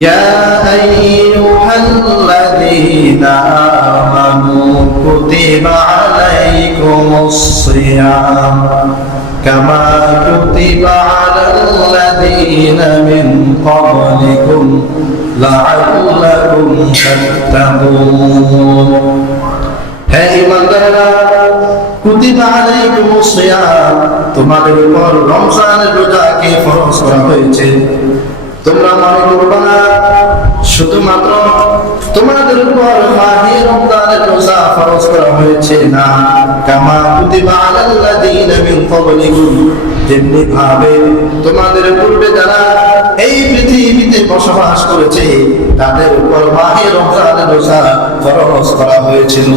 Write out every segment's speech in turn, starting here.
يا أيها الذين آمنوا كتب عليكم الصيام كما كتب على الذين من قبلكم لعلكم تتقون হে ঈমানদারেরা কুতিবা আলাইকুমুস সিয়াম তোমাদের উপর রমজানের রোজাকে ফরজ করা হয়েছে তোমরা মনে করবে না শুধুমাত্র তোমাদের উপর মাহে রমজানের রোজা ফরজ করা হয়েছে না কামা কুতিবা আলাল্লাযীনা মিন ক্বাবলিকুম যেমনি ভাবে তোমাদের পূর্বে যারা এই পৃথিবীতে বসবাস করেছে তাদের উপর মাহে রমজানের রোজা ফরজ করা হয়েছিল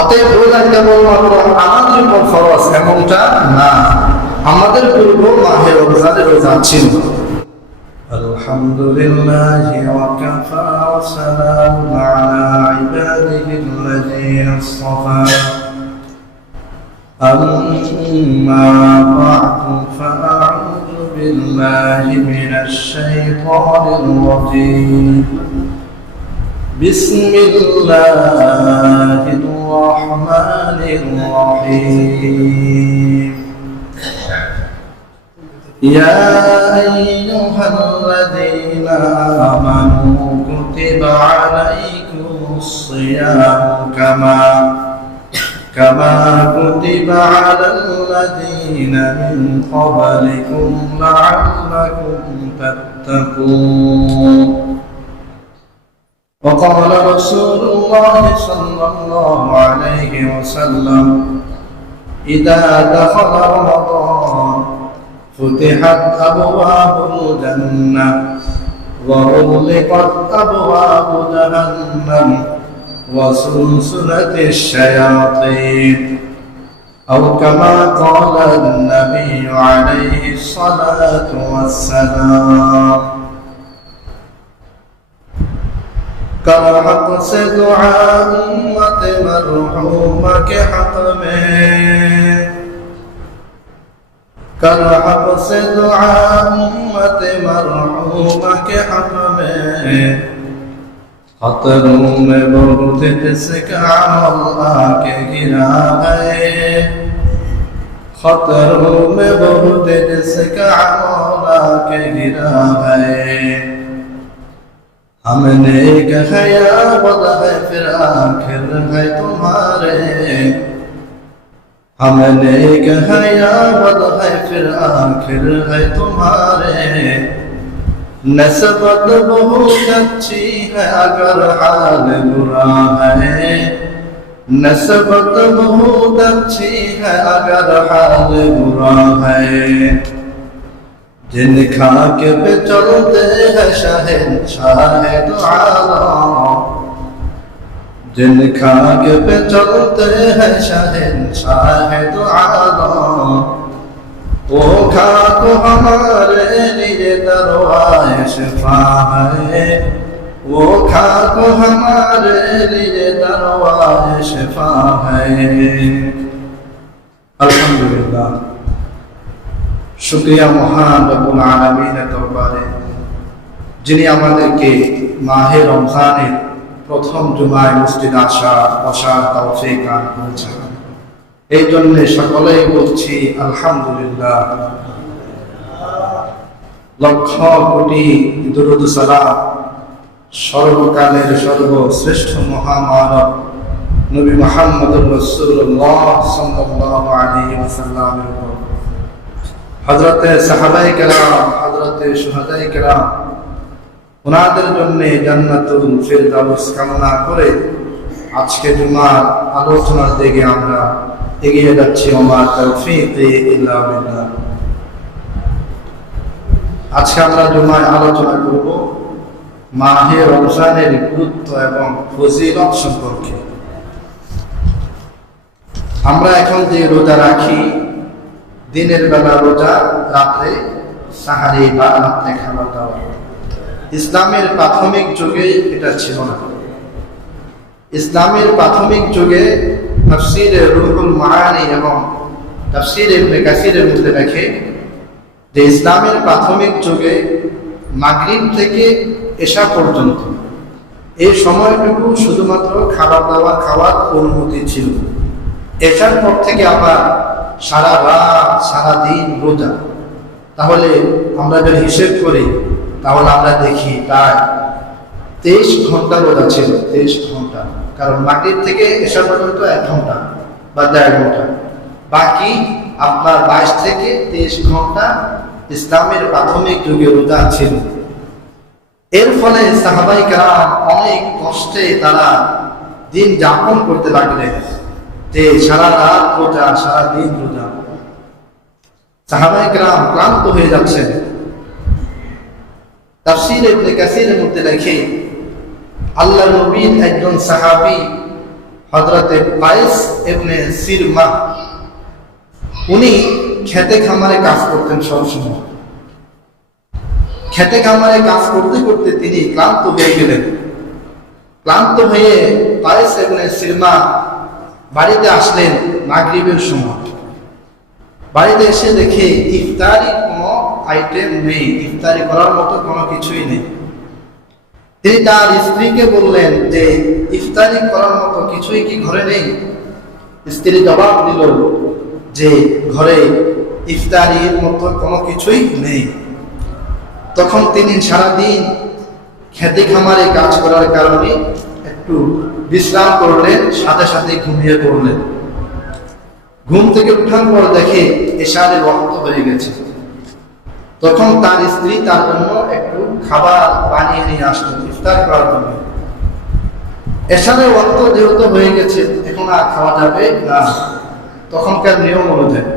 অতএব রোজা কেবলমাত্র আমাদের উপর ফরজ এমনটা না আমাদের পূর্ব মাহে রমজানের রোজা ছিল الحمد لله وكفى وسلام على عباده الذين اصطفى أما بعد فأعوذ بالله من الشيطان الرجيم بسم الله الرحمن الرحيم يا أيها الذين آمنوا كتب عليكم الصيام كما كتب على الذين من قبلكم لعلكم تتقون وقال رسول الله صلى الله عليه وسلم إذا دخل رمضان فتحت أبواب الجنة وغلقت أبواب جهنم وسلسلة الشياطين أو كما قال النبي عليه الصلاة والسلام کرحق سے دعا امت مرحومہ کے حق میں کرحق سے دعا امت مرحومہ کے حق میں خطروں میں بہت جس کا عمل آ کے گرا ہے خطروں میں بہت جس کا عمل آ کے گرا ہے ہم نے کہا بد ہے پھر آخر ہے تمہارے ہم نے کہا بد ہے پھر آخر ہے تمہارے نسبت بہت اچھی ہے اگر حال برا ہے نسبت بہت اچھی ہے اگر حال برا ہے جن خاک پہ چلتے ہیں شہنشاہ دو عالم جن خاک پہ چلتے ہیں شہنشاہ دو عالم وہ خاک ہمارے لیے دروائے شفا ہے وہ خاک ہمارے لیے دروائے شفا ہے الحمدللہ শুকরিয়া মহান রব্বুল আলামিনের দরবারে যিনি আমাদেরকে মাহে রমজানের প্রথম জুমায় মসজিদে বসার তৌফিক দান করেছেন এই জন্য সকলেই বলছি আলহামদুলিল্লাহ লক্ষ কোটি দুরূদ সালাম সর্বকালের সর্বশ্রেষ্ঠ মহামানব নবী মুহাম্মদুর রাসূলুল্লাহ সাল্লাল্লাহু আলাইহি ওয়াসাল্লামের উপর হযরতে সাহাবায়ে কেরাম হযরতে শুহাদায়ে কেরাম ওনাদের জন্য জান্নাতুল ফিরদাউস কামনা করে আজকে জুমার আলোচনার দিকে আমরা এগিয়ে যাচ্ছি ওমা তাওফীক ইল্লা বিল্লাহ আজকে আমরা জুমায় আলোচনা করব মাহে রমজানের গুরুত্ব এবং ফজিলত সম্পর্কে আমরা এখন যে রোজা রাখি দিনের বেলা রোজা রাতে সাহারি বা রাতে খাবার দাওয়া ইসলামের প্রাথমিক যুগে এটা ছিল না ইসলামের প্রাথমিক যুগে তাফসীরে রুহুল মাআনি এবং তাফসীরে ইবনে কাসিরের মধ্যে লেখে যে ইসলামের প্রাথমিক যুগে মাগরিব থেকে এশা পর্যন্ত এই সময়টুকু শুধুমাত্র খাবার দাবার খাওয়ার অনুমতি ছিল। এশার পর থেকে আবার সারা রাত সারা দিন রোজা। তাহলে আমরা যদি হিসেব করি তাহলে আমরা দেখি প্রায় 23 ঘন্টা রোজা ছিল। 23 ঘন্টা, কারণ মাগরিব থেকে এশা পর্যন্ত 1 ঘন্টা বা 1.5 ঘন্টা, বাকি আপনার 22 থেকে 23 ঘন্টা ইসলামের প্রাথমিক যুগে রোজা ছিল। এর ফলে সাহাবায়ে কেরাম অনেক কষ্টে তারা দিন যাপন করতে লাগলেন, যে সারা রাত রোজা সারা দিন রোজা। সাহাবায়ে কেরাম ক্লান্ত হয়ে যাচ্ছেন। তাফসীর ইবনে কাসীরের মধ্যে লেখে, আল্লাহর নবীর একজন সাহাবী হযরতে কায়েস ইবনে সিরমা, উনি খেতে খামারে কাজ করতেন সবসময়। খেতে খামারে কাজ করতে করতে তিনি ক্লান্ত হয়ে গেলেন। ক্লান্ত হয়ে কায়েস ইবনে সিরমা বাড়িতে আসলেন মাগরিবের সময়। বাড়িতে এসে দেখে ইফতারি কোনো আইটেম নেই, ইফতারি করার মতো কোনো কিছুই নেই। তিনি তার স্ত্রীকে বললেন যে ইফতারি করার মতো কিছুই কি ঘরে নেই? স্ত্রী জবাব দিল যে ঘরে ইফতারির মতো কোনো কিছুই নেই। তখন তিনি সারাদিন খেতে খামারে কাজ করার কারণে একটু বিশ্রাম করলেন, সাথে সাথে ঘুমিয়ে পড়লেন। ঘুম থেকে উঠার পর দেখে এশারের ওয়াক্ত হয়ে গেছে। তখন তার স্ত্রী তার জন্য একটু খাবার বানিয়ে নিয়ে আসলেন ইফতার করার জন্য। এশারের ওয়াক্ত যেহেতু হয়ে গেছে, এখন আর খাওয়া যাবে না, তখনকার নিয়ম অনুযায়ী।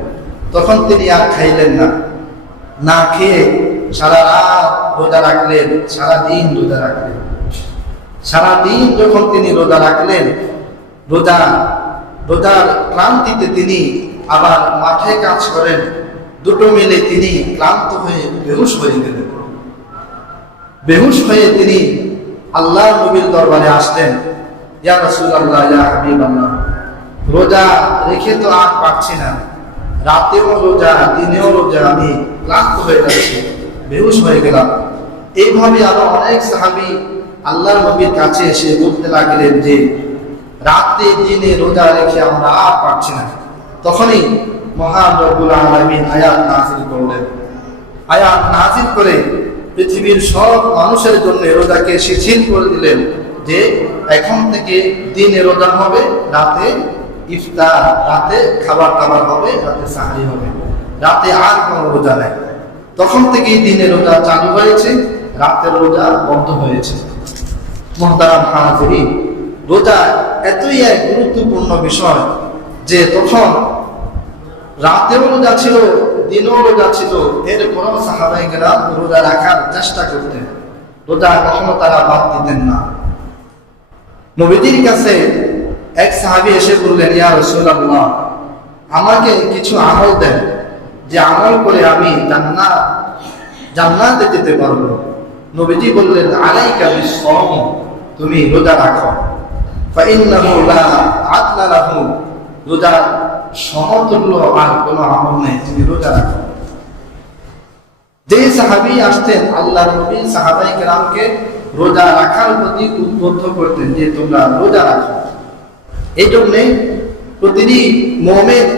তখন তিনি আর খাইলেন না, না খেয়ে সারা রাত রোজা রাখলেন, সারাদিন রোজা রাখলেন। সারাদিন যখন তিনি রোজা রাখলেন, রোজার ক্লান্তিতে তিনি আবার মাঠে কাজ করেন, দুটো মিলে তিনি ক্লান্ত হয়ে বেহুশ হয়ে গেলেন। বেহুশ হয়ে তিনি আল্লাহর নবীর দরবারে আসলেন, ইয়া রাসূলুল্লাহ, ইয়া হাবিবাল্লাহ, রোজা রেখে তো আর পারছি না, রাতেও রোজা দিনেও রোজা, আমি ক্লান্ত হয়ে যাচ্ছি, বেহুশ হয়ে গেলাম। এইভাবে আরো অনেক সাহাবী আল্লাহর নবীর কাছে এসে বলতে লাগলেন যে রাতে দিনে রোজা রেখে আমরা আর পারছি না। তখনই মহান রব্বুল আলামিন আয়াত নাযিল করলেন। আয়াত নাযিল করে পৃথিবীর সব মানুষের জন্য রোজাকে শিথিল করে দিলেন, যে এখন থেকে দিনে রোজা হবে, রাতে ইফতার, রাতে খাবার দাবার হবে, রাতে সাহরি হবে, রাতে আর কোনো রোজা নেই। তখন থেকেই দিনে রোজা চালু হয়েছে, রাতের রোজা বন্ধ হয়েছে। মুহতারাম হাজিরিন, রোজা এতই এক গুরুত্বপূর্ণ বিষয় যে তখন রাতেও রোজা ছিল, দিনেও রোজা ছিল, এরপরও সাহাবায়ে কেরাম রোজা রাখার চেষ্টা করতেন। রোজা কখনো তারা বাদ দিতেন না। নবীজির কাছে এক সাহাবী এসে বললেন, ইয়া রাসূলুল্লাহ, আমাকে কিছু আমল দেন, যে আমল করে আমি জান্নাতে যেতে পারবো। নবীজি বললেন, আলাইকা বিস-সাওম, তুমি রোজা রাখো, ফাইন্নাহু লা আদলা লাহু, রোজার সমতুল্য আর কোনো আমল নেই, তুমি রোজা রাখো। যে সাহাবী আসতেন, আল্লাহর নবী সাহাবায়ে কেরামকে রোজা রাখার প্রতি উদ্বুদ্ধ করতেন যে তোমরা রোজা রাখো। এই জন্যে প্রতিটি মুমিন,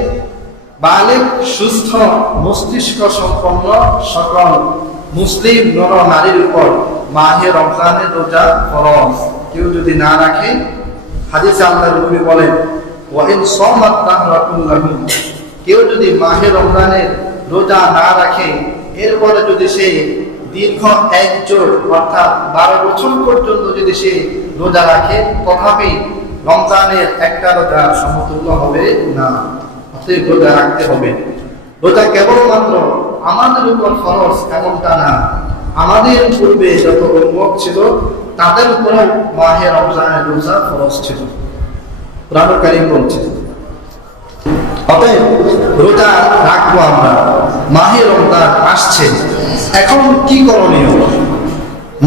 বালেগ, সুস্থ মস্তিষ্ক সম্পন্ন সকল মুসলিম নর নারীর উপর মাহে রমজানের রোজা ফরজ। কেউ যদি না রাখে, হাদিসে আল্লাহর নবী বলেন, ওয়া ইন সামাত দাহরা কুল্লাহু, কেউ যদি মাহে রমজানের রোজা না রাখে, এরপরে যদি সে দীর্ঘ 1 জোর অর্থাৎ 12 বছর পর্যন্ত যদি সে রোজা রাখে, তথাপি রমজানের একটা রোজা সমতুল্য হবে না। অতএব রোজা রাখতে হবে। রোজা কেবলমাত্র আমাদের উপর ফরজ এমনটা না, আমাদের পূর্বে যত উম্মত ছিল তাদের উপরও মাহে রমজানের রোজা ফরজ ছিল। কোরআন কারীম বলছে, অতএব রোজা রাখবো আমরা। মাহে রমজান আসছে, এখন কি করণীয়?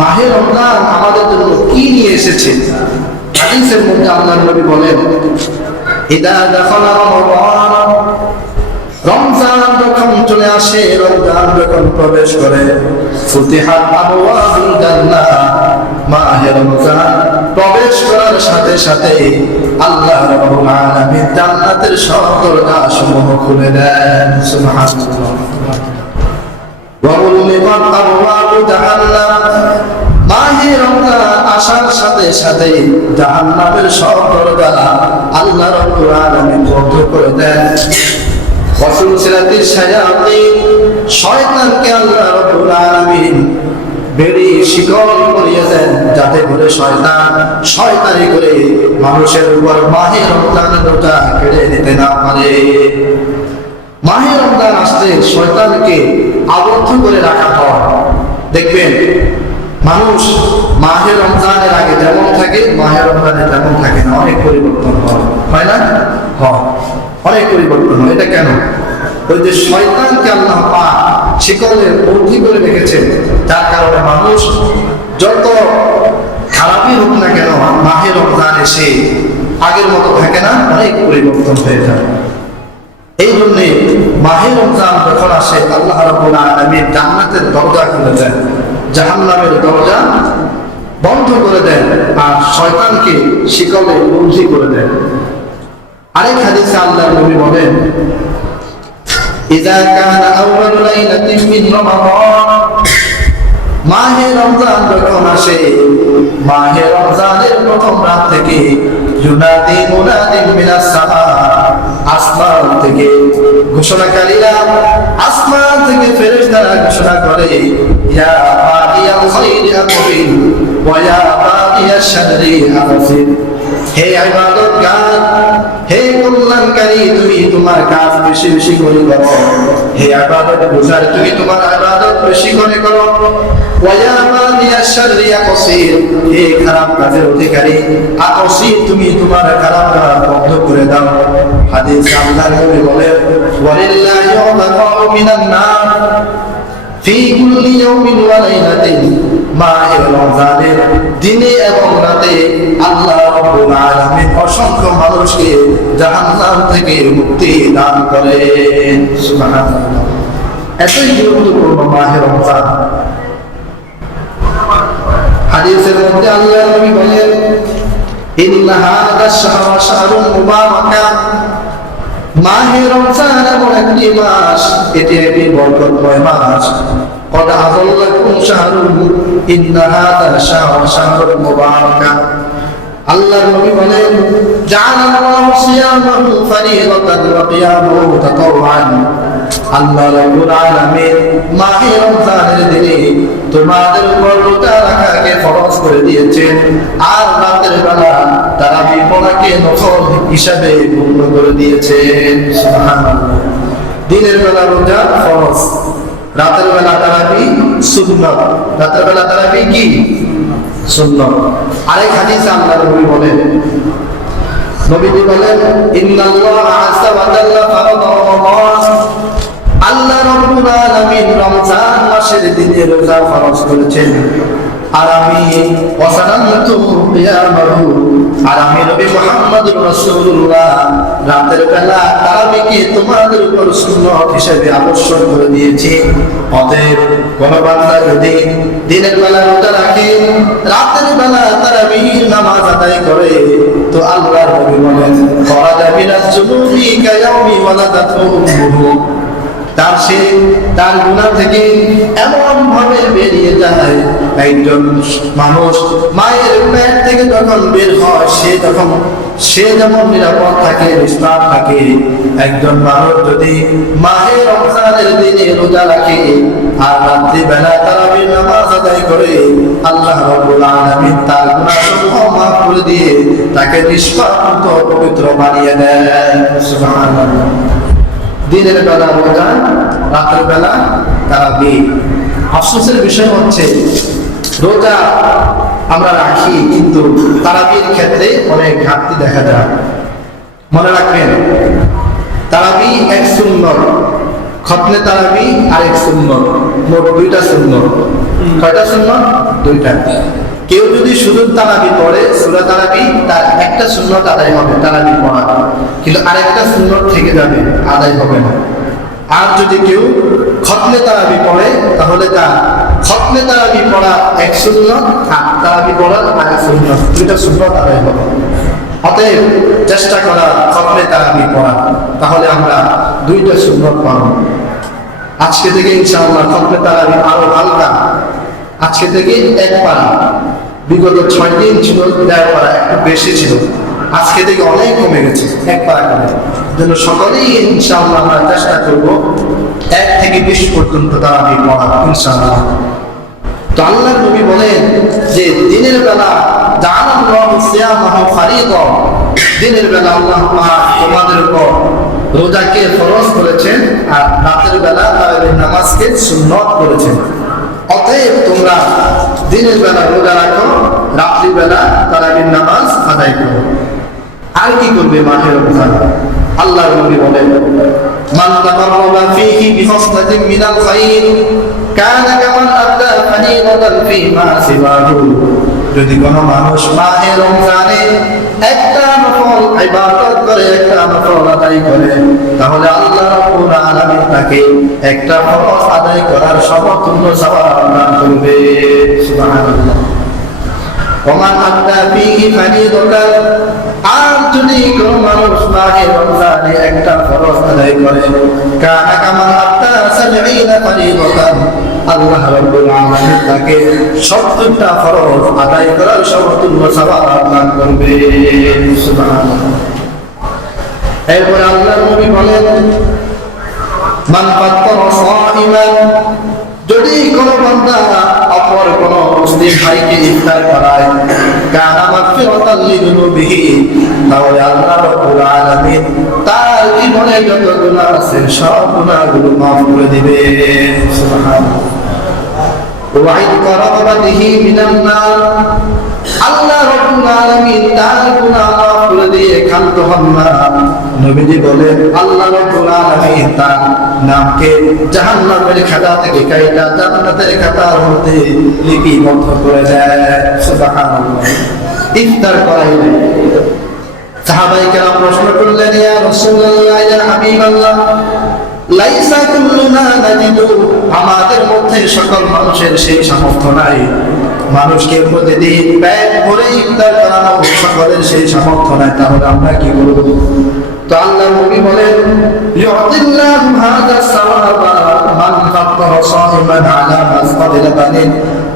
মাহে রমজান আমাদের জন্য কি নিয়ে এসেছে? হাদিসের মধ্যে আল্লাহর নবী বলেন, ইদা দাখালা রমাদান, রমজান যখন চলে আসে, রমজান যখন প্রবেশ করে, ফুতিহাত আবওয়াবুল জান্নাহ, মাহে রমজান প্রবেশ করার সাথে সাথে আল্লাহ রাব্বুল আলামিন জান্নাতের সব দরজা সমূহ খুলে দেন। সুবহানাল্লাহ। ওয়া উলিমাত আবওয়াবু জাহান্নাম, মাহে রমজান আসার সাথে সাথে জাহান্নামের সব দরজা আল্লাহ রাব্বুল আলামিন বন্ধ করে দেন। ওয়াসুলসিলাতিশ শায়াতিন, শয়তানকে আল্লাহ রাব্বুল আলামিন বেড়ি শিকল করিয়ে দেন, যাতে করে শয়তানি করে মানুষের উপর মাহে রমজানের রোজা কেড়ে নিতে না পারে। মাহে রমজান আসলে শয়তানকে আবদ্ধ করে রাখা হয়। দেখবেন মানুষ মাহে রমজানের আগে যেমন থাকে, মাহে রমজানে তেমন থাকে না, অনেক পরিবর্তন হয় না? হয়, অনেক পরিবর্তন হয়। এটা কেন? ওই যে শয়তানকে আল্লাহ পাক শিকলের বন্দী করে রেখেছেন, যার কারণে মানুষ যত খারাপই হোক না কেন, মাহে রমজান এসে আগের মতো থাকে না, অনেক পরিবর্তন হয়ে যায়। এই জন্যে মাহে রমজান যখন আসে, আল্লাহ রাব্বুল আলামিন জান্নাতের দরজা খুলে দেন, জাহান্নামের দরজা বন্ধ করে দেন, আর শয়তানকে শিকলে বন্দী করে দেন। আরেক হাদিসে আল্লাহর নবী বলেন, ইযা কানা আউয়ালু লাইলাতিন মিন রমাদান, মাহে রমজান যখন আসে, মাহে রমজানের প্রথম রাত থেকে ইউনাদি মুনাদিন মিনাস সামা, আসমান থেকে ঘোষণাকারীরা, আসমান থেকে ফেরেশতারা ঘোষণা করে, ইয়া বাগিয়াল খাইরি আকবিল ওয়া ইয়া বাগিয়াশ শাররি আকসির, হে ইবাদতগার, হে কল্যাণকারী, তুমি তোমার কাজ বেশি বেশি করে করো, হে ইবাদত গুজার, তুমি তোমার ইবাদত বেশি করে করো, ওয়া ইয়া বাগিয়াশ শাররি আকসির, হে খারাপ কাজের অধিকারী আকসির, তুমি তোমার খারাপ কাজ বন্ধ করে দাও। হাদিস আল্লাহর নবী বলেন, ওয়ালিল্লাহি ওয়াতাকাউ মিনান নার ফি কুল্লি ইয়াউমিন ওয়া লাইলাতিন, মাহে রমজানের দিনে এবং রাতে আল্লাহ রাব্বুল আলামিন অসংখ্য মানুষকে জাহান্নাম থেকে মুক্তি দান করেন। সুবহানাল্লাহ। এতই গুরুত্বপূর্ণ মাহে রমজান। হাদিসের মধ্যে আল্লাহর নবী বলেন, ইন্না হাযা শাহরা শাহরুন মুবারাকা, মাহে রমজান এমন একটি মাস, এটি একটি বরকতময় মাস। قد أظلكم شهر إن هذا الشهر شهر مبارك, আল্লাহর নবী বলেন, জাআলাল্লাহু সিয়ামাহু ফারিদাতান ওয়া কিয়ামাহু তাতাওয়ান, আল্লাহ রাব্বুল আলামিন মাহে রমজানের দিনে তোমাদের উপর রোজা রাখাকে ফরজ করে দিয়েছেন, আর রাতের বেলা তারাবি পড়াকে নফল হিসাবে পূর্ণ করে দিয়েছেন। সুবহানাল্লাহ। দিনের বেলা রোজা ফরজ, রাতের বেলা তারাবি সুন্নাত। রাতের বেলা তারাবি কি? সুন্নাত। আরেক হাদিসে আল্লাহর নবী বলেন, নবীজি বলেন, ইন্নাল্লাহ আযজা ওয়া জাল্লা ফারাদা রমাদান, আল্লাহ রাব্বুল আলামিন রমজান মাসের দিনে রোজা ফরজ করেছেন, আর আমি ওয়াসানাতু কিয়ামাহু, আর আমি নবী মুহাম্মদুর রাসূলুল্লাহ রাতের বেলা তারাবিকে তোমাদের উপর সুন্নাত হিসেবে আবশ্যক করে দিয়েছি। অতএব কোন বান্দা যদি দিনের বেলা রোজা রাখে, রাতের বেলা তারাবির নামাজ আদায় করে, তো আল্লাহর নবী বলেন, খরাজা মিনাজ জুনুবি কায়াউমি ওয়ালাদাতু উম্মুহু, তার গুনাহ থেকে এমন ভাবে বেরিয়ে যায়, একজন মানুষ মায়ের পেট থেকে যখন বের হয়, সে যেমন নিরাপদ থাকে, নিষ্পাপ থাকে, একজন মানুষ যদি মাহে রমজানের দিনে রোজা রাখে আর রাত্রি বেলা তারাবির নামাজ আদায় করে, আল্লাহ রাব্বুল আলামিন তার গুনাহসমূহ মাফ করে দিয়ে তাকে নিষ্পাপ পবিত্র বানিয়ে দেন। সুবহানাল্লাহ। দিনের বেলা রোজা, রাতের বেলা তারাবি। আফসোসের বিষয় হচ্ছে, রোজা আমরা রাখি কিন্তু তারাবির ক্ষেত্রে অনেক ঘাটতি দেখা যায়। মনে রাখবেন, তারাবি এক সুন্নত, খতনে তারাবি আরেক সুন্নত, মোট দুইটা সুন্নত। কয়টা সুন্নত? দুইটা। কেউ যদি শুধু তারাবি পড়ে, সূরা তারাবি, তার একটা সুন্নত আদায় হবে, তারাবি পড়া, কিন্তু আরেকটা সুন্নত থেকে যাবে, আদায় হবে না। আর যদি কেউ খতমে তারাবি পড়ে তাহলে তার খতমে তারাবি পড়া এক সুন্নাত আর তারাবি পড়ার আরেক সুন্নাত, দুইটা সুন্নাত আদায় হবে। অতএব চেষ্টা করা খতমে তারাবি পড়া, তাহলে আমরা দুইটা সুন্নাত পাবো। আজকে থেকে ইনশাআল্লাহ খতমে তারাবি আরো হালকা, আজকে থেকে এক পারা, বিগত 6 দিন ছিল 1.5 পারা, একটু বেশি ছিল, আজকে থেকে অনেক কমে গেছে, এক পারা কমে। জন্য সকলেই ইনশাআল্লাহ আমরা চেষ্টা করব 1 থেকে 20 পর্যন্ত তারাবি পড়া ইনশাআল্লাহ। তো আল্লাহ নবী বলেন যে দিনের বেলা জাআলাল্লাহু সিয়ামাহু ফারিদা, দিনের বেলা আল্লাহ পাক তোমাদের উপর রোজাকে ফরজ করেছেন আর রাতের বেলা তারাবির নামাজকে সুন্নাত করেছেন। অতএব তোমরা দিনের বেলা রোজা রাখো, রাত্রি বেলা তারাবির নামাজ আদায় করো। আর কি করবে মাহে রমজান? আল্লাহর নবী বলেন মান তাকাররাবা ফীহি বিখাসলাতিন মিনাল খায়র কানা কামান আদা ফারিদাতান ফীমা সিওয়াহু, যদি কোনো মানুষ মাহে রমজানে একটা নফল ইবাদত করে, একটা নফল আদায় করে, তাহলে আল্লাহ রাব্বুল আলামিন তাকে একটা ফরজ আদায় করার সমতুল্য সওয়াব দান করবে। সুবহানাল্লাহ। ওমান আদা ফীহি ফারিদাতান, আর যদি কোনো মানুষ মাহে রমজানে একটা ফরজ আদায় করে, কানা কামান আদা 70 ফারিদাতান, আল্লাহ রাব্বুল আলামিন তাকে 70টা ফরজ আদায় করার সমতুল্য সওয়াব দান করবে। সুবহানাল্লাহ। এরপর আল্লাহর নবী বলেন মান ফাত্তারা সাইমান, যদি কোনো বান্দা অপর কোন মুসলিম ভাইকে ইফতার করায়, কানা মাগফিরাতাল লিযুনুবিহি, তাহলে আল্লাহ রাব্বুল আলামিন তার জীবনে যত গুনাহ আছে সব গুনাহগুলো মাফ করে দিবেন। সুবহানাল্লাহ। ওয়া ইদকা রাবাতিহি মিনান নার, আল্লাহ রাব্বুল আলামিন তার গুনাহ মাফ করে দিয়ে ক্ষান্ত হন না। নবীজি বলেন আল্লাহ রাব্বুল আলামিন তার নামকে জাহান্নামের খাতা থেকে কাইটা জান্নাতের খাতার মধ্যে লিপিবদ্ধ করে দেয়। সুবহানাল্লাহ। ইফতার করাইলেন, সাহাবায়ে কেরাম প্রশ্ন করলেন ইয়া রাসূলুল্লাহ ইয়া হাবিবাল্লাহ লাইসা কুল্লুনা নাজিদু, আমাদের মধ্যে সকল মানুষের সেই সামর্থ্য নাই, মানুষকে প্রতিদিন পেট ভরে ইফতার করানো সকলের সেই সামর্থ্য নাই, তাহলে আমরা কি করব? তো আল্লাহ নবী বলেন ইউতিল্লাহু হাযা সাওয়াবা মান ফাত্তারা সাইমান আলা মাসকাদিল বানিন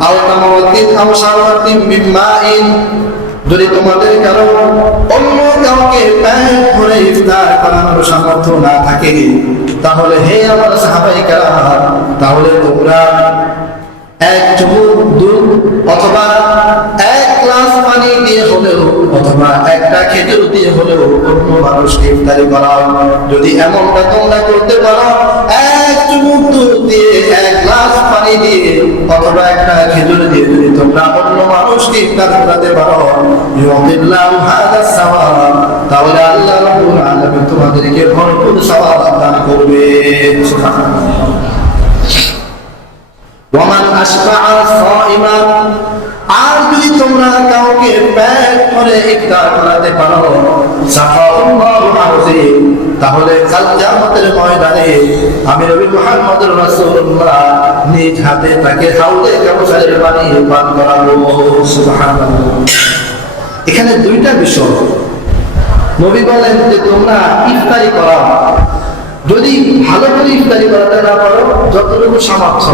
আও তামাওয়াতিন আও শাওয়াতিন মিন মাইন, যদি তোমাদের কারো অন্য কাউকে পেট ভরে ইফতার করানোর সামর্থ্য না থাকে, তাহলে হে আমার সাহাবায়ে কেরাম, তাহলে তোমরা 1 চুমুক দুধ অথবা 1 গ্লাস পানি দিয়ে হলেও অথবা একটা খেজুর দিয়ে হলেও অন্য মানুষকে ইফতারি করাও। যদি এমনটা তোমরা করতে পারো, 1 চুমুক দুধ দিয়ে 1 গ্লাস পানি দিয়ে অথবা একটা খেজুর দিয়ে যদি তোমরা অন্য মানুষকে ইফতার করাতে পারো, ইউতিল্লাহু হাযা সাওয়াব, তাহলে আল্লাহ রাব্বুল আলামিন তোমাদেরকে ভরপুর সওয়াব দান করবে। সুবহানাল্লাহ। ওয়ামান আশবাআ সাইমান, আর যদি তোমরা কাউকে পেট ভরে ইফতার করাতে পারো, সাফাউল্লাহু আলাইহি, তাহলে কাল কিয়ামতের ময়দানে আমি নবী মুহাম্মদুর রাসূলুল্লাহ নিজ হাতে তাকে হাউজে কাউসারের পানি পান করাবো। সুবহানাল্লাহ। এখানে দুইটা বিষয় নবী বলেন যে তোমরা ইফতারি করাও, যদি ভালো করে ইফতারি করাতে না পারো, যতটুকু সামর্থ্য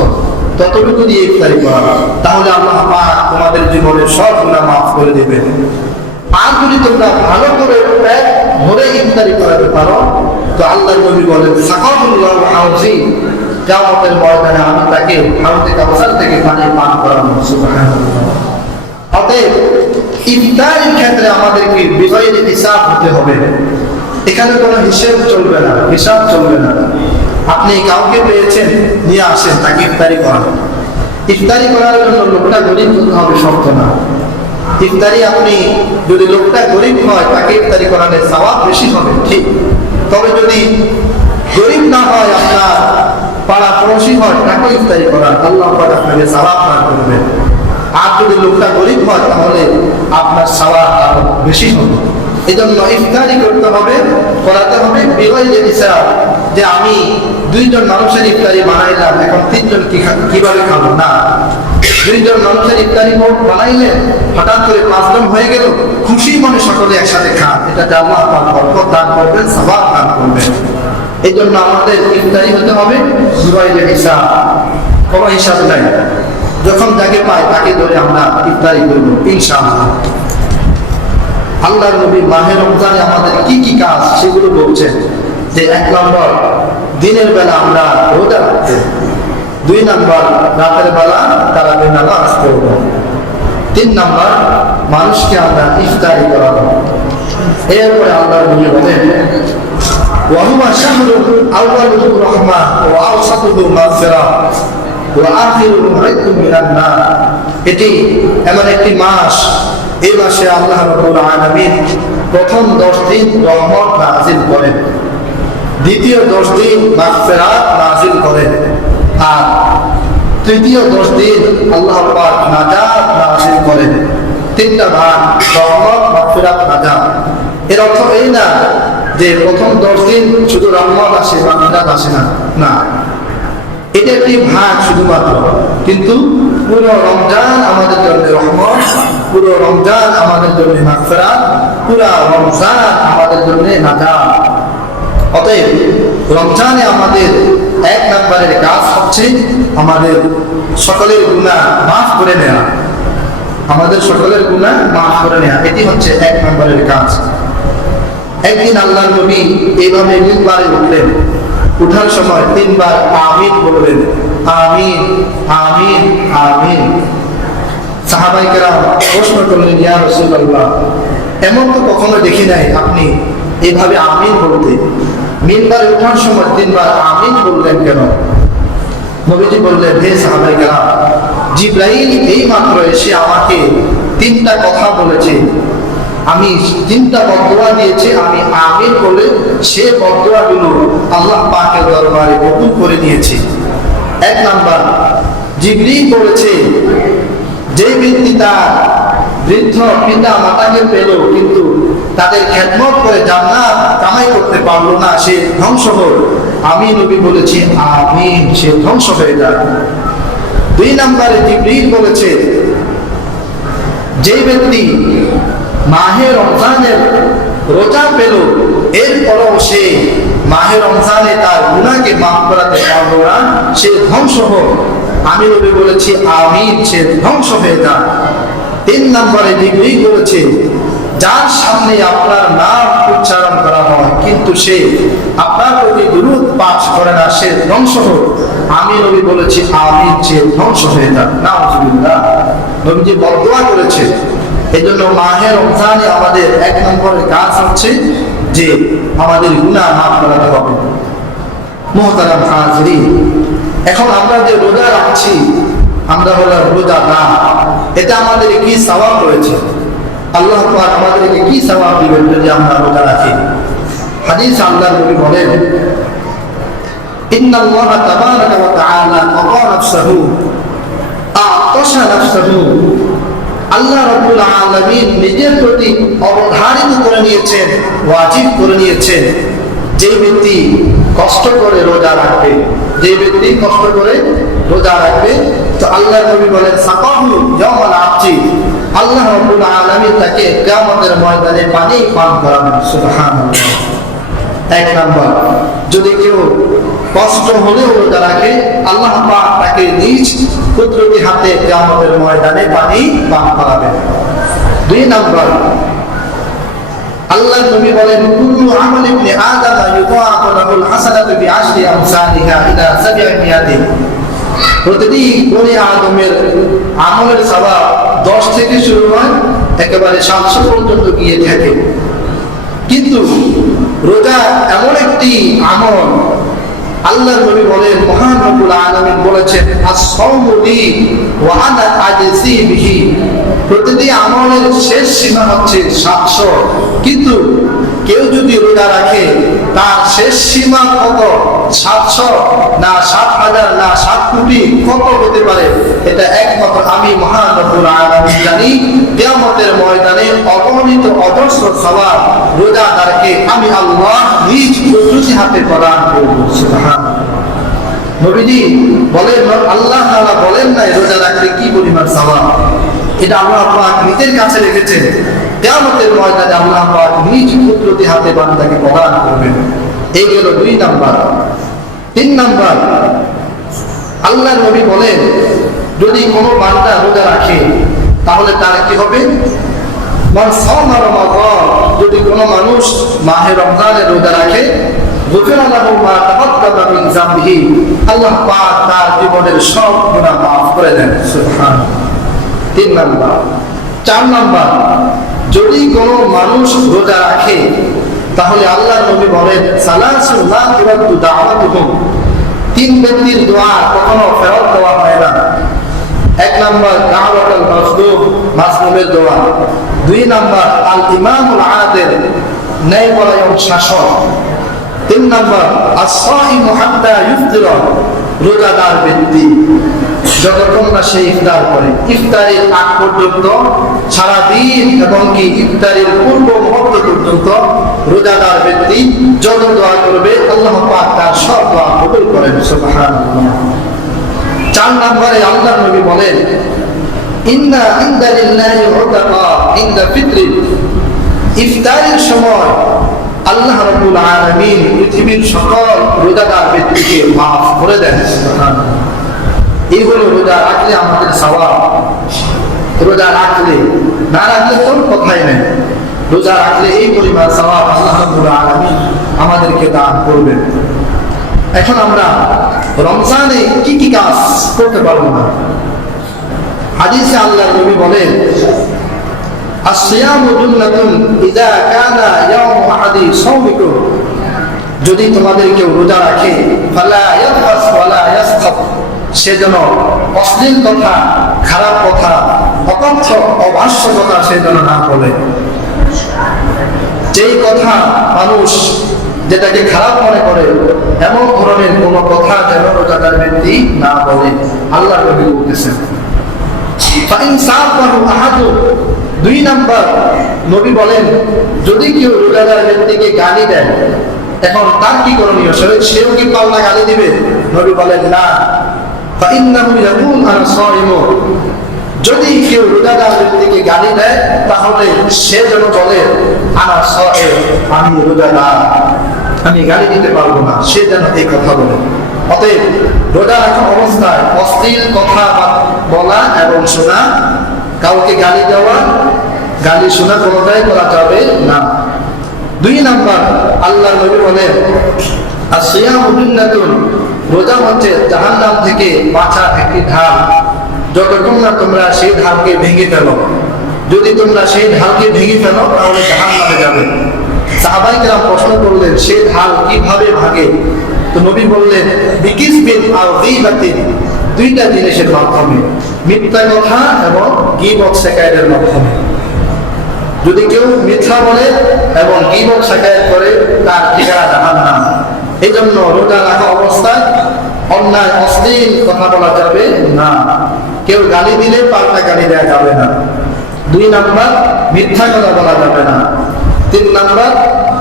ততটুকু দিয়ে ইফতারি করা, তাহলে আল্লাহ পাক তোমাদের জীবনের সব গুনাহ মাফ করে দেবেন। আর যদি তোমরা ভালো করে পেট ভরে ইফতারি করাতে পারো, তো আল্লাহর নবী বলেন সাকাতুল্লাহু হাউজি, কিয়ামতের ময়দানে আমি তাকে হাউজে কাউসার থেকে পানি পান করাবো। সুবহানাল্লাহ। অতএব ইফতারের ক্ষেত্রে আমাদেরকে বিগয়র হিসাব হতে হবে, এখানে কোনো হিসাব চলবে না, হিসাব চলবে না। আপনি কাউকে পেয়েছেন, নিয়ে আসেন, তাকে ইফতারি করান। ইফতারি করার জন্য লোকটা গরিব হতে হবে শর্ত না। ইফতারি আপনি যদি লোকটা গরিব হয়, তাকে ইফতারি করালে সওয়াব বেশি হবে, ঠিক। তবে যদি গরিব না হয়, আপনার পাড়া পড়োশি হয়, তাকে ইফতারি করান, আল্লাহ পাক আপনাকে সওয়াব দান করবেন। আর যদি লোকটা গরিব হয়, তাহলে আপনার সওয়াব আরো বেশি হবে। এই জন্য ইফতারি করতে হবে, করাতে হবে বিগয়র হিসাব, যে আমি দুইজন মানুষের ইফতারি বানাইলাম, এখন তিনজন কিভাবে খাবো? না, দুইজন মানুষের ইফতারি বানাইলেন, হঠাৎ করে 5 জন হয়ে গেল, খুশি মনে সকলে একসাথে খান, এটা আল্লাহ পাক বরকত দান করবেন, সওয়াব দান করবেন। এই জন্য আমাদের ইফতারি হতে হবে জুবাইরের হিসাব, কোনো হিসাব নাই। যখন যাকে পাই তাকে ধরে আমরা ইফতারি করব ইনশাআল্লাহ। আল্লাহর নবী মাহে রমজানে আমাদের কি কি কাজ সেগুলো বলছেন যে 1 নম্বর দিনের বেলা আমরা রোজা রাখতে, 2 নম্বর রাতের বেলা তারাবির নামাজ পড়ব, 3 নম্বর মানুষকে আমরা ইফতারি করাবো। এরপরে আল্লাহর নবী বলেন وهو شهر أوله رحمة وأوسطه مغفرة وآخره عتق من النار। এটি এমন একটি মাস, এই মাসে আল্লাহ রাব্বুল আলামিন প্রথম 10 দিন রহমত নাযিল করেন, দ্বিতীয় 10 দিন মাগফিরাত নাযিল করেন, আর তৃতীয় 10 দিন আল্লাহ পাক নাজাত নাযিল করেন। 3টা ভাগ, রহমত, মাগফিরাত, নাজাত। এর অর্থ এই না যে প্রথম 10 দিন শুধু রহমত আসে, মাগফিরাত আসে না, না, এটা একটি ভাগ শুধুমাত্র, কিন্তু পুরো রমজান আমাদের জন্য রহমত, পুরো রমজান আমাদের জন্য মাগফিরাত, পুরো রমজান আমাদের জন্য নাজাত। অতএব রমজানে আমাদের 1 নম্বরের কাজ হচ্ছে আমাদের সকলের গুনাহ মাফ করে নেওয়া, আমাদের সকলের গুনাহ মাফ করে নেওয়া, এটি হচ্ছে 1 নম্বরের কাজ। একদিন আল্লাহর নবী এইভাবে মিম্বারে উঠলেন, উঠার সময় 3 বার আমিন বললেন, আমিন আমিন আমিন। সাহাবায়ে কেরাম প্রশ্ন করলেন, ইয়া রাসূলুল্লাহ, এমন তো কখনো দেখি নাই আপনি এইভাবে আমিন বলতে, মিম্বারে ওঠার সময় 3 বার আমিন বললেন কেন? নবীজি বললেন, হে সাহাবায়ে কেরাম, জিবরাইল এই মাত্র এসে আমাকে 3টা কথা বলেছে, আমি 3টা বদদোয়া দিয়েছে, আমি আমিন বলে সে বদদোয়াগুলো আল্লাহ পাকের দরবারে কবুল করে নিয়েছি। 1 নাম্বার, জিবরিল বলেছে যে ব্যক্তি তার বৃদ্ধ পিতা মাতাকে পেল কিন্তু তাদের খেদমত করে জান্নাত কামাই করতে পারলো না, সে ধ্বংস হোক। আমি নবী বলেছি আমিন, সে ধ্বংস হয়ে যাবে। 2 নম্বরে জিবরিল বলেছে যে ব্যক্তি মাহে রমজানের রোজা পেল, এরপরও সে মাহে রমজানে তার গুনাহকে মাফ করাতে পারলো না, সে ধ্বংস হোক। আমি নবী বলেছি আমিন, সে ধ্বংস হয়ে যাক। 3 নম্বরে জিবরিল বলেছে যার সামনে আপনার নাম উচ্চারণ করা হয় কিন্তু সে আপনার প্রতি দুরূদ পাঠ করে না, সে ধ্বংস হোক। আমি নবী বলেছি আমিন, সে ধ্বংস হয়ে যাক। নাউযুবিল্লাহ, নবীজি বদদোয়া করেছে। এই জন্য মাহে রমজানে আমাদের 1 নম্বরের কাজ হচ্ছে যে আমাদের গুনাহ মাফ করাতে হবে। মুহতারাম হাজিরিন, এখন আমরা যে রোজা রাখছি, আমরা হলাম রোজাদার, এটা আমাদের কি সওয়াব রয়েছে? আল্লাহ পাক আমাদেরকে কি সওয়াব দিবেন যদি আমরা রোজা রাখি? হাদিস আল্লাহর নবী বলেন, ইন্নাল্লাহা তাবারাকা ওয়া তাআলা ক্বাদা নাফসাহু আ'তাশা নাফসাহু। আল্লাহ রাব্বুল আলামিন নিজের প্রতি অবধারিত করে নিয়েছেন, ওয়াজিব করে নিয়েছেন, যে ব্যক্তি কষ্ট করে রোজা রাখবে, যে ব্যক্তি কষ্ট করে রোজা রাখবে, তো আল্লাহর নবী বলেন সাকাহু ইয়াওমাল আবজি, আল্লাহ রাব্বুল আলামিন তাকে কিয়ামতের ময়দানে পানি পান করাবেন। সুবহানাল্লাহ। 1 নম্বর, যদি কেউ কষ্ট হলেও রোজা রাখে, আল্লাহ পাক তাকে নিজ কুদরতি হাতে কিয়ামতের ময়দানে পানি পান করাবেন। 2 নম্বর, আল্লাহর নবী বলেন কুল্লু আমাল ইবনে আদম ইউদাআফু লাহুল হাসানাতু বিআশরি আমসালিহা ইলা 700। প্রতিদিন বনি আদমের আমলের সওয়াব 10 থেকে শুরু হয়, একেবারে 700 পর্যন্ত গিয়ে থাকে। কিন্তু রোজা এমন একটি আমল, আল্লাহর নবী বলেন, মহান রব্বুল আলামিন বলেছেন আস-সাওমু লি ওয়া আনা আজজি বিহি। প্রতিদিন আমলের শেষ সীমা হচ্ছে 700, কিন্তু কেউ যদি রোজা রাখে তার শেষ সীমা কত? 700 না 7000 না 7 কোটি, কত হতে পারে? এটা একমাত্র আমি মহান রব্বুল আলামিন জানি। কিয়ামতের ময়দানে অগণিত অজস্র সওয়াব রোজাদারকে আমি আল্লাহ নিজ কুদরতি হাতে প্রদান করব। সুবহানাল্লাহ। নবীজি বলেন, আল্লাহ তাআলা বলেন না রোজা রাখলে কি পরিমাণ সওয়াব, এটা আল্লাহ পাক নিজের কাছে রেখেছেন। কিয়ামতের ময়দানে আল্লাহ পাক নিজ কুদরতি হাতে বান্দাকে প্রদান করবেন। এই গেল 2 নাম্বার। 3 নাম্বার, আল্লাহ নবী বলেন যদি কোনো বান্দা রোজা রাখে তাহলে তার কি হবে? মান সামা রমাদান, যদি কোনো মানুষ মাহে রমজানের রোজা রাখে, গুফিরা লাহু মা তাকাদ্দামা মিন যামবিহি, আল্লাহ পাক তার জীবনের সব গুনাহ মাফ করে দেন। সুবহানাল্লাহ। 3 নাম্বার। 4 নাম্বার, যদি কোনো মানুষ রোজা রাখে তাহলে আল্লাহ নবী বলেন সালাসুন লা তুরাদ্দু দাওয়াতুহুম, 3 ব্যক্তির দোয়া কখনো ফেরত দেওয়া হয় না। 1 নাম্বার দাওয়াতুল মাজলুম, মাজলুমের দোয়া। 2 নাম্বার আল ইমামুল আদিল, ন্যায়পরায়ণ শাসক। 3 নাম্বার as-সাইমু হাত্তা ইফতিরা, রোজাদার ব্যক্তি যতক্ষণ না সে ইফতার করে, ইফতারের আগ পর্যন্ত সারা দিন এবং কি ইফতারের পূর্ব মুহূর্ত পর্যন্ত রোজাদার ব্যক্তি যত দোয়া করবে আল্লাহ পাক তার সব দোয়া কবুল করেন। সুবহানাল্লাহ। 4 নম্বরে আল্লাহ নবী বলেন ইন্না ইনদালিল্লাহি উতাকা ইনদা ফিত্রি, ইফতারের সময় আল্লাহ রাব্বুল আলামিন পৃথিবীর সকল রোজাদার ব্যক্তিকে মাফ করে দেন। সুবহানাল্লাহ। এই হলো রোজা রাখলে আমাদের সওয়াব। রোজা রাখলে, না রাখলে তো কথাই নেই। রোজা রাখলে এই পরিমাণ সওয়াব আল্লাহ রাব্বুল আলামিন আমাদেরকে দান করবেন। এখন আমরা রমজানে কি কি কাজ করতে পারবো না? হাদিসে আল্লাহর নবী বলেন আসিয়ামু জুন্নাতুন ইযা কানা ইয়াউমু আহাদি সাওমিকুম, যদি তোমাদের কেউ রোজা রাখে ফালা ইয়াফাস ওয়ালা ইয়াসখাব, সে যেন অশ্লীল কথা, খারাপ কথা, অকথ্য অভাষ্য কথা সে যেন না বলে। যেই কথা মানুষ যেটাকে খারাপ মনে করে এমন ধরনের কোন কথা যেন রোজাদার ব্যক্তি না বলে, আল্লাহ নবী বলতেছেন। ফাইন সাআবাহু আহাদু, 2 নাম্বার নবী বলেন যদি কেউ রোজাদার ব্যক্তিকে গালি দেয়, এখন তার কি করণীয়? সেও কি পাল্টা গালি দিবে? নবী বলেন না। ফাইন্নাহু ইয়াকুল আনা সাইমু, যদি কেউ রোজাদার ব্যক্তিকে গালি দেয় তাহলে সে যেন বলে আনা সাইম, আমি রোজাদার, আমি গালি দিতে পারবো না, সে যেন এই কথা বলে। অতএব রোজা রাখা অবস্থায় অশ্লীল কথা বলা এবং শোনা, কাউকে গালি দেওয়া, গালি শোনা কোনোটাই করা যাবে না। 2 নাম্বার আল্লাহ নবী বলেন আসিয়ামু জুন্নাতুন, রোজা হচ্ছে জাহান্নাম থেকে বাঁচার একটি ঢাল। যতক্ষণ না তোমরা সেই ঢালকে ভেঙে ফেলো, যদি তোমরা সেই ঢালকে ভেঙে ফেলো তাহলে জাহান্নামে যাবে। সাহাবায়ে কেরাম প্রশ্ন করলেন সেই ঢাল কিভাবে ভাঙে? তো নবী বললেন বিকিসবিন আও গীবাতিন, 2টা জিনিসের মাধ্যমে, মিথ্যা কথা এবং গীবত শিকায়তের মাধ্যমে। যদি কেউ মিথ্যা বলে এবং গীবত শিকায়ত করে তার ঠিকানা জাহান্নাম। এই জন্য রোজা রাখা অবস্থায় অন্যায় অশ্লীল কথা বলা যাবে না, কেউ গালি দিলে পাল্টা গালি দেওয়া যাবে না। 2 নাম্বার মিথ্যা কথা বলা যাবে না। 3 নাম্বার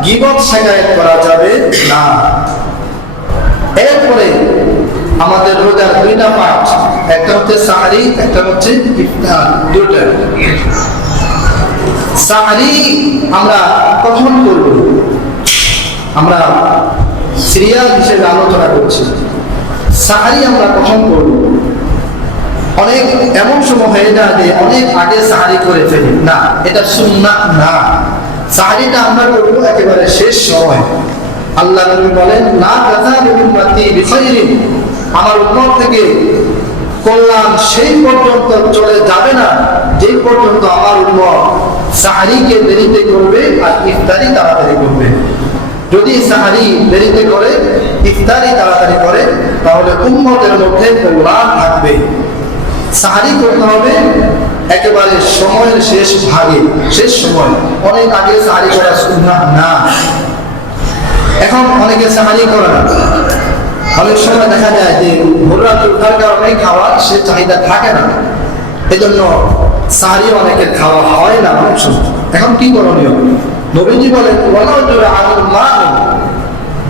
গীবত শিকায়ত করা যাবে না। এরপরে আমাদের রোজার 2টা পার্ট, একটা হচ্ছে সাহরি, একটা হচ্ছে ইফতার, 2টা। সাহরি আমরা কখন করব? আমরা সিরিয়াল হিসেবে আলোচনা করছি। সাহরি আমরা কখন করব? অনেক এমন সময় হয়ে যায় যে অনেক আগে সাহরি করে ফেলি, না, এটা সুন্নাত না। সাহরিটা আমরা করব একেবারে শেষ সময়। আল্লাহ নবী বলেন লা তাযালু উম্মতি বিখাইরিন, আমার উম্মত থেকে কল্যাণ সেই পর্যন্ত চলে যাবে না যে পর্যন্ত আমার উম্মত সাহরিকে দেরিতে করবে আর ইফতারি তাড়াতাড়ি করবে। যদি সাহরি দেরিতে করে, ইফতারি তাড়াতাড়ি করে, তাহলে উম্মতের মধ্যে কল্যাণ থাকবে। সাহরি করতে হবে একেবারে সময়ের শেষ ভাগে, শেষ সময়, অনেক আগে সাহরি করা সুন্নাত না। এখন অনেকে সাহারি করে না, অনেক সময় দেখা যায় যে ভোর রাতে উঠার কারণে খাওয়ার সে চাহিদা থাকে না, এই জন্য সাহারি অনেকের খাওয়া হয় না অনেক সময়। এখন কি করণীয়? নবীজি বলেন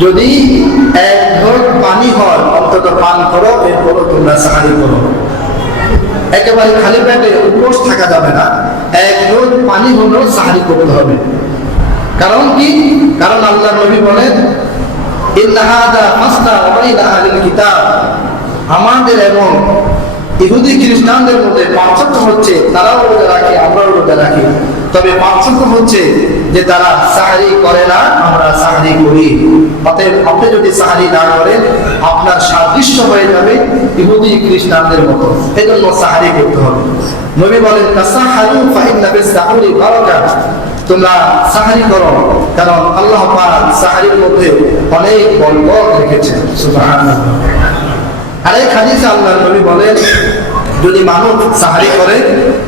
যদি এক ঢোক পানি হয় অন্তত পান করো, এরপরও তোমরা সাহারি করো। একেবারে খালি পেটে উপোস থাকা যাবে না, এক ঢোক পানি হলেও সাহারি করতে হবে। কারণ কি? কারণ আল্লাহ নবী বলেন, ইন্না হাযা ফাসনা ওয়া বাইনা আহলিল কিতাব, আমাদের এবং ইহুদি খ্রিস্টানদের মধ্যে পার্থক্য হচ্ছে তারাও রোজা রাখে, আমরাও রোজা রাখি, তবে পার্থক্য হচ্ছে যে তারা সাহারি করে না, আমরা সাহারি করি। অতএব আপনি যদি সাহারি না করেন আপনার সাদৃশ্য হয়ে যাবে ইহুদি খ্রিস্টানদের মতো, এজন্য সাহারি করতে হবে। নবী বলেন, তাসাহারু ফাইন্না বিস-সাহুরি বারাকা, তোমরা সাহারি করো, কারণ আল্লাহ পাক সাহারির মধ্যে অনেক বরকত রেখেছেন। সুবহানাল্লাহ। আরেক হাদিসে আল্লাহ নবী বলেন, যদি মানুষ সাহারি করে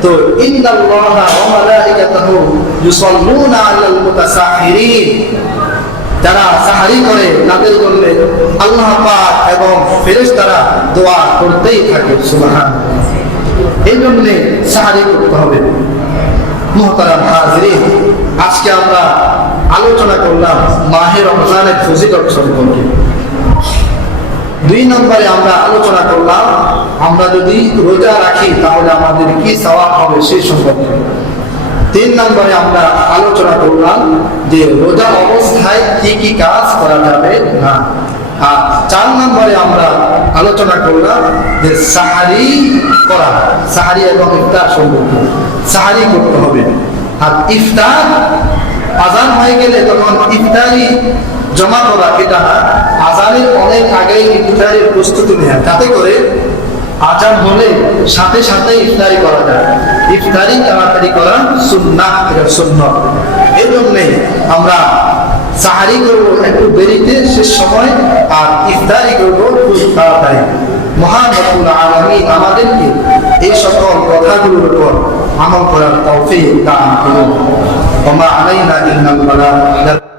তো ইন্নাল্লাহা ওয়া মালাইকাতাহু ইউসাল্লুনা আলাল মুতাসাহিরিন, যারা সাহারি করে তাদের জন্য আল্লাহ পাক এবং ফেরেশতারা দোয়া করতেই থাকে। সুবহানাল্লাহ। এই জন্য সাহারি করতে হবে। মুহতারাম হাজিরিন, আজকে আমরা আলোচনা করলাম মাহে রমজানের ফজিলত সম্পর্কে। 2 নম্বরে আমরা আলোচনা করলাম আমরা যদি রোজা রাখি তাহলে আমাদের কি সওয়াব হবে সেই সম্পর্কে। 3 নম্বরে আমরা আলোচনা করলাম যে রোজা অবস্থায় কি কি কাজ করা যাবে না। আর 4 নম্বরে আমরা আলোচনা করলাম যে সাহারি করা, সাহারি এবং ইফতার সম্পর্কে। সাহারি করতে হবে। আর ইফতার আজান হয়ে গেলে তখন ইফতারি জমা করা, এটা না, আজানের অনেক আগেই ইফতারের প্রস্তুতি নেওয়া, যাতে করে আজান হলে সাথে সাথে ইফতারি করা যায়। ইফতারি তাড়াতাড়ি করা সুন্নাহ, এটা সুন্নাত। এই জন্যে আমরা সাহারি করবো একটু দেরিতে শেষ সময়, আর ইফতারি করবো খুব তাড়াতাড়ি। মহান রব্বুল আলামিন আমাদেরকে এই সকল কথাগুলোর উপর আমল করার তৌফিক দান করুন। ওয়া মা আলাইনা ইল্লাল বালাগ।